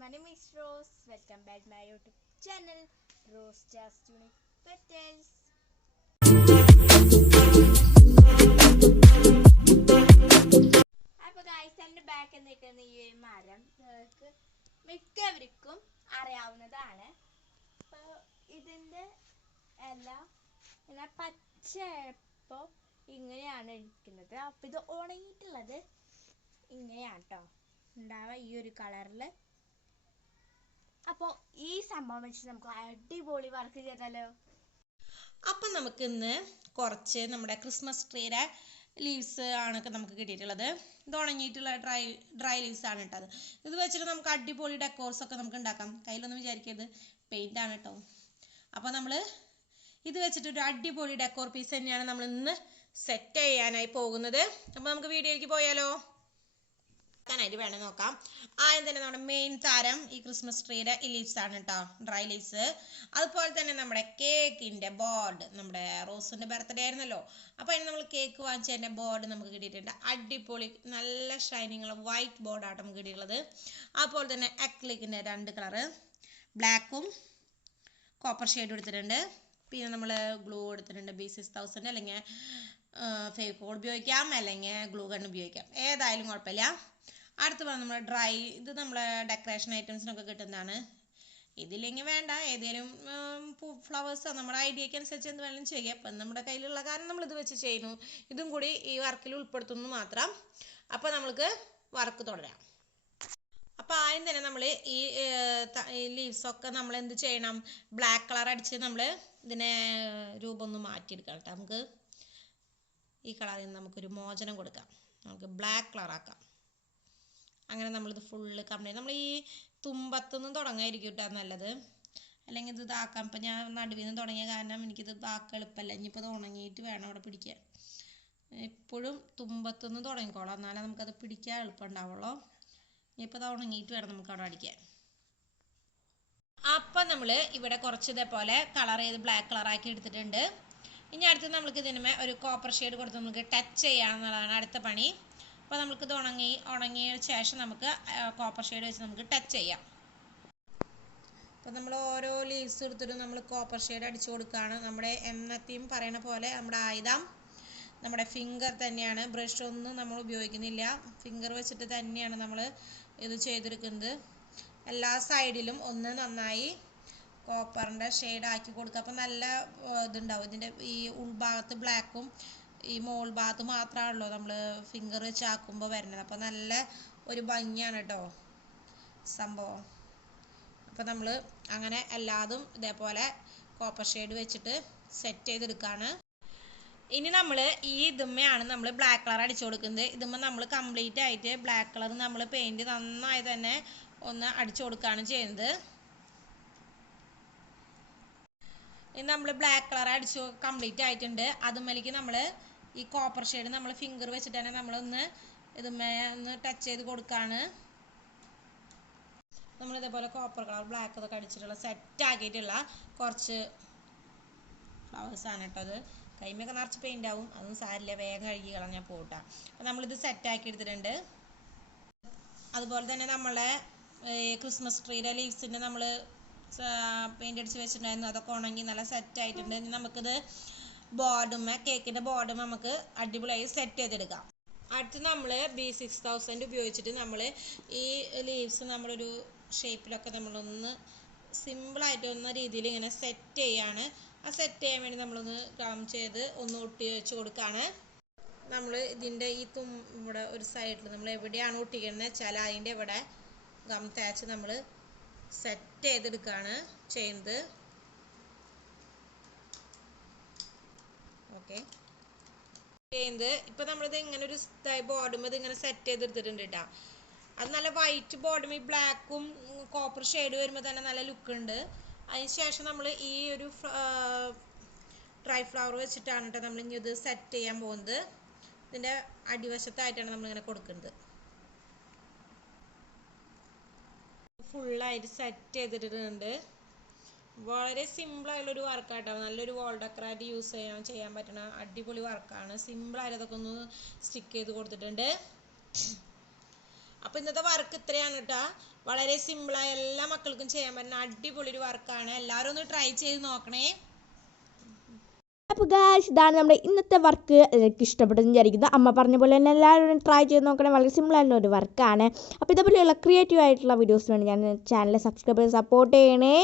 my name is Rose. Welcome back to my YouTube channel, Rose Just Unique Petals. അപ്പോൾ guys എൻ്റെ ബാക്കിൽ നിൽക്കുന്ന ഈ ഒരു മരം നിങ്ങൾക്ക് മിക്കവർക്കും അറിയാവുന്നതാണ്. അപ്പോൾ ഇതിൻ്റെ എല്ലാം ഇങ്ങനെ പച്ചയപ്പോൾ ഇങ്ങനെയാണ് ഇരിക്കുന്നത്. അപ്പോൾ ഇത് ഉണങ്ങിയിട്ടുള്ളത് ഇങ്ങനെയാണ് കേട്ടോ ഉണ്ടാവുക, ഈ ഒരു കളറിൽ. അപ്പോൾ ഈ സംഭവം വെച്ച് നമുക്ക് അടിപൊളി വർക്ക് ചെയ്താലോ? അപ്പം നമുക്ക് ഇന്ന് കുറച്ച് നമ്മുടെ ക്രിസ്മസ് ട്രീയുടെ ലീവ്സ് ആണ് നമുക്ക് കിട്ടിയിട്ടുള്ളത്. ഇത് ഉണങ്ങിയിട്ടുള്ള ഡ്രൈ ലീവ്സ് ആണ് കേട്ടത്. ഇത് വെച്ചിട്ട് നമുക്ക് അടിപൊളി ഡെക്കോർസ് ഒക്കെ നമുക്ക് ഉണ്ടാക്കാം. കയ്യിലൊന്നും വിചാരിക്കരുത്, പെയിൻ്റ് ആണ് കേട്ടോ. അപ്പോൾ നമ്മൾ ഇത് വെച്ചിട്ട് ഒരു അടിപൊളി ഡെക്കോർ പീസ് തന്നെയാണ് നമ്മൾ ഇന്ന് സെറ്റ് ചെയ്യാനായി പോകുന്നത്. അപ്പോൾ നമുക്ക് വീഡിയോയിലേക്ക് പോയാലോ? ായിട്ട് വേണം നോക്കാം. ആദ്യം തന്നെ നമ്മുടെ മെയിൻ താരം ഈ ക്രിസ്മസ് ട്രീയുടെ ലീവ്സ് ആണ് കേട്ടോ, ഡ്രൈ ലീവ്സ്. അതുപോലെ തന്നെ നമ്മുടെ കേക്കിൻ്റെ ബോർഡ്, നമ്മുടെ റോസിൻ്റെ ബർത്ത്ഡേ ആയിരുന്നല്ലോ, അപ്പോൾ അതിന് നമ്മൾ കേക്ക് വാങ്ങിച്ചതിൻ്റെ ബോർഡ് നമുക്ക് കിട്ടിയിട്ടുണ്ട്. അടിപൊളി നല്ല ഷൈനിങ് വൈറ്റ് ബോർഡാണ് നമുക്ക് കിട്ടിയിട്ടുള്ളത്. അതുപോലെ തന്നെ അക്ലിക്കിൻ്റെ 2 കളറ്, ബ്ലാക്കും കോപ്പർ ഷെയ്ഡ് എടുത്തിട്ടുണ്ട്. പിന്നെ നമ്മൾ ഗ്ലൂ എടുത്തിട്ടുണ്ട്, B6000 അല്ലെങ്കിൽ ഫെവിക്കോൾ ഉപയോഗിക്കാം, അല്ലെങ്കിൽ ഗ്ലൂ ഗൺ ഉപയോഗിക്കാം, ഏതായാലും കുഴപ്പമില്ല. അടുത്ത് പറഞ്ഞാൽ നമ്മൾ ഡ്രൈ, ഇത് നമ്മളെ ഡെക്കറേഷൻ ഐറ്റംസിനൊക്കെ കിട്ടുന്നതാണ്. ഇതില്ലെങ്കിൽ വേണ്ട, ഏതെങ്കിലും ഫ്ലവേഴ്സോ നമ്മുടെ ഐഡിയക്ക് അനുസരിച്ച് എന്ത് വേണമെങ്കിലും ചെയ്യാം. അപ്പം നമ്മുടെ കയ്യിലുള്ള കാരണം നമ്മളിത് വെച്ച് ചെയ്യുന്നു. ഇതും കൂടി ഈ വർക്കിൽ ഉൾപ്പെടുത്തുന്നു മാത്രം. അപ്പോൾ നമ്മൾക്ക് വർക്ക് തുടരാം. അപ്പോൾ ആദ്യം തന്നെ നമ്മൾ ഈ ലീവ്സൊക്കെ നമ്മൾ എന്ത് ചെയ്യണം, ബ്ലാക്ക് കളർ അടിച്ച് നമ്മൾ ഇതിനെ രൂപം ഒന്ന് മാറ്റിയെടുക്കാം കേട്ടോ. നമുക്ക് ഈ കളറിൽ നിന്ന് നമുക്കൊരു മോചനം കൊടുക്കാം, നമുക്ക് ബ്ലാക്ക് കളറാക്കാം. അങ്ങനെ നമ്മളിത് ഫുള്ള് കംപ്ലീറ്റ് നമ്മൾ ഈ തുമ്പത്തുനിന്ന് തുടങ്ങായിരിക്കും കേട്ടോ നല്ലത്, അല്ലെങ്കിൽ ഇത് ഇതാക്കാം. ഇപ്പം ഞാൻ നടുവിൽ നിന്ന് തുടങ്ങിയ കാരണം എനിക്കിത് ഇതാക്കാൻ എളുപ്പമല്ല. ഇനിയിപ്പോൾ ഇത് ഉണങ്ങിയിട്ട് വേണം അവിടെ പിടിക്കാൻ. എപ്പോഴും തുമ്പത്തുനിന്ന് തുടങ്ങിക്കോളാം, എന്നാലേ നമുക്കത് പിടിക്കാൻ എളുപ്പം ഉണ്ടാവുള്ളൂ. ഇനിയിപ്പോൾ ഇത് ഉണങ്ങിയിട്ട് വേണം നമുക്ക് അവിടെ അടിക്കാൻ. അപ്പം നമ്മൾ ഇവിടെ കുറച്ച് ഇതേപോലെ കളർ ചെയ്ത് ബ്ലാക്ക് കളറാക്കി എടുത്തിട്ടുണ്ട്. ഇനി അടുത്ത് നമുക്ക് ഇതിനുമേ ഒരു കോപ്പർ ഷെയ്ഡ് കൊടുത്ത് നമുക്ക് ടച്ച് ചെയ്യാമെന്നുള്ളതാണ് അടുത്ത പണി. അപ്പോൾ നമുക്കിത് ഉണങ്ങിയ ശേഷം നമുക്ക് കോപ്പർ ഷെയ്ഡ് വെച്ച് നമുക്ക് ടച്ച് ചെയ്യാം. അപ്പോൾ നമ്മൾ ഓരോ ലീവ്സ് എടുത്തിട്ട് നമ്മൾ കോപ്പർ ഷെയ്ഡ് അടിച്ചു കൊടുക്കുകയാണ്. നമ്മുടെ എന്നത്തെയും പറയണ പോലെ നമ്മുടെ ആയുധം നമ്മുടെ ഫിംഗർ തന്നെയാണ്, ബ്രഷ് ഒന്നും നമ്മൾ ഉപയോഗിക്കുന്നില്ല. ഫിംഗർ വെച്ചിട്ട് തന്നെയാണ് നമ്മൾ ഇത് ചെയ്തെടുക്കുന്നത്. എല്ലാ സൈഡിലും ഒന്ന് നന്നായി കോപ്പറിൻ്റെ ഷെയ്ഡ് ആക്കി കൊടുക്കുക. അപ്പോൾ നല്ല ഇതുണ്ടാവും. ഇതിൻ്റെ ഈ ഉൾഭാഗത്ത് ബ്ലാക്കും ഈ മോൾ ഭാഗത്ത് മാത്രമാണല്ലോ നമ്മൾ ഫിംഗർ വെച്ച് ആക്കുമ്പോൾ വരുന്നത്. അപ്പോൾ നല്ല ഒരു ഭംഗിയാണ് കേട്ടോ സംഭവം. അപ്പോൾ നമ്മൾ അങ്ങനെ എല്ലാതും ഇതേപോലെ കോപ്പർ ഷെയ്ഡ് വെച്ചിട്ട് സെറ്റ് ചെയ്തെടുക്കുകയാണ്. ഇനി നമ്മൾ ഈ ഇതുമ്മയാണ് നമ്മൾ ബ്ലാക്ക് കളർ അടിച്ചു കൊടുക്കുന്നത്. ഇതുമ്മ നമ്മൾ കംപ്ലീറ്റ് ആയിട്ട് ബ്ലാക്ക് കളർ നമ്മൾ പെയിൻറ്റ് നന്നായി തന്നെ ഒന്ന് അടിച്ചു കൊടുക്കുകയാണ് ചെയ്യുന്നത്. ഇനി നമ്മൾ ബ്ലാക്ക് കളർ അടിച്ചു കംപ്ലീറ്റ് ആയിട്ടുണ്ട്. അതുമ്മലേക്ക് നമ്മൾ ഈ കോപ്പർ ഷെയ്ഡ് നമ്മൾ ഫിംഗർ വെച്ചിട്ട് തന്നെ നമ്മളൊന്ന് ഇതുമ്മേ ഒന്ന് ടച്ച് ചെയ്ത് കൊടുക്കുകയാണ്. നമ്മൾ ഇതേപോലെ കോപ്പർ കളർ ബ്ലാക്ക് ഇതൊക്കെ അടിച്ചിട്ടുള്ള സെറ്റ് ആക്കിയിട്ടുള്ള കുറച്ച് ഫ്ലവേഴ്സാണ് കേട്ടോ. അത് കൈമൊക്കെ നിറച്ച് പെയിൻ്റ് ആവും, അതൊന്നും സാരില്ല, വേഗം കഴുകി കളഞ്ഞാൽ പോട്ടാ. അപ്പം നമ്മളിത് സെറ്റ് ആക്കി എടുത്തിട്ടുണ്ട്. അതുപോലെ തന്നെ നമ്മളെ ക്രിസ്മസ് ട്രീയുടെ ലീവ്സിൻ്റെ നമ്മൾ പെയിൻ്റ് അടിച്ച് വെച്ചിട്ടുണ്ടായിരുന്നു, അതൊക്കെ ഉണങ്ങി നല്ല സെറ്റ് ആയിട്ടുണ്ട്. ഇനി നമുക്കിത് ബോർഡുമ്മ കേക്കിൻ്റെ ബോർഡും നമുക്ക് അടിപൊളിയായി സെറ്റ് ചെയ്തെടുക്കാം. അടുത്ത് നമ്മൾ B6000 ഉപയോഗിച്ചിട്ട് നമ്മൾ ഈ ലീവ്സ് നമ്മളൊരു ഷേപ്പിലൊക്കെ നമ്മളൊന്ന് സിമ്പിളായിട്ട് ഒന്ന രീതിയിൽ ഇങ്ങനെ സെറ്റ് ചെയ്യാണ്. ആ സെറ്റ് ചെയ്യാൻ വേണ്ടി നമ്മളൊന്ന് ഗം ചെയ്ത് ഒന്ന് ഒട്ടി വെച്ച് കൊടുക്കുകയാണ്. നമ്മൾ ഇതിൻ്റെ ഈ ഇവിടെ ഒരു സൈഡിൽ നമ്മൾ എവിടെയാണ് ഒട്ടിക്കുന്നത് വെച്ചാൽ അതിൻ്റെ ഇവിടെ ഗം തേച്ച് നമ്മൾ സെറ്റ് ചെയ്തെടുക്കുകയാണ് ചെയ്യുന്നത്. ഓക്കെ ചെയ്യുന്നത്. ഇപ്പം നമ്മളിത് ഇങ്ങനെ ഒരു ബോർഡും ഇത് ഇങ്ങനെ സെറ്റ് ചെയ്തെടുത്തിട്ടുണ്ട് കേട്ടോ. അത് നല്ല വൈറ്റ് ബോർഡും ഈ ബ്ലാക്കും കോപ്പർ ഷെയ്ഡ് വരുമ്പോൾ തന്നെ നല്ല ലുക്ക് ഉണ്ട്. അതിന് ശേഷം നമ്മൾ ഈ ഒരു ഡ്രൈ ഫ്ലവർ വെച്ചിട്ടാണ് കേട്ടോ നമ്മൾ ഇനി ഇത് സെറ്റ് ചെയ്യാൻ പോകുന്നത്. ഇതിൻ്റെ അടിവശത്തായിട്ടാണ് നമ്മളിങ്ങനെ കൊടുക്കുന്നത്. ഫുള്ളായിട്ട് സെറ്റ് ചെയ്തിട്ടുണ്ട്. വളരെ സിമ്പിളായുള്ളൊരു വർക്കാട്ടോ, നല്ലൊരു വാൾ ഡെക്കറായിട്ട് യൂസ് ചെയ്യാൻ പറ്റുന്ന അടിപൊളി വർക്കാണ്. സിമ്പിളായിട്ട് അതൊക്കെ ഒന്ന് സ്റ്റിക്ക് ചെയ്ത് കൊടുത്തിട്ടുണ്ട്. അപ്പോൾ ഇന്നത്തെ വർക്ക് ഇത്രയാണ് കേട്ടോ. വളരെ സിമ്പിളായ എല്ലാ മക്കൾക്കും ചെയ്യാൻ പറ്റുന്ന അടിപൊളി ഒരു വർക്കാണ്. എല്ലാവരും ഒന്ന് ട്രൈ ചെയ്ത് നോക്കണേ. അപ്പോൾ ഗായ്സ്, ഇതാണ് നമ്മുടെ ഇന്നത്തെ വർക്ക്. എനിക്ക് ഇഷ്ടപ്പെട്ടെന്ന് വിചാരിക്കുന്നു. അമ്മ പറഞ്ഞ പോലെ തന്നെ എല്ലാവരും ട്രൈ ചെയ്ത് നോക്കണേ. വളരെ സിമ്പിളായിട്ടുള്ള ഒരു വർക്കാണ്. അപ്പോൾ ഇതേപോലെയുള്ള ക്രിയേറ്റീവ് ആയിട്ടുള്ള വീഡിയോസ് വേണ്ടി ഞാൻ ചാനൽ സബ്സ്ക്രൈബ് ചെയ്ത് സപ്പോർട്ട് ചെയ്യണേ.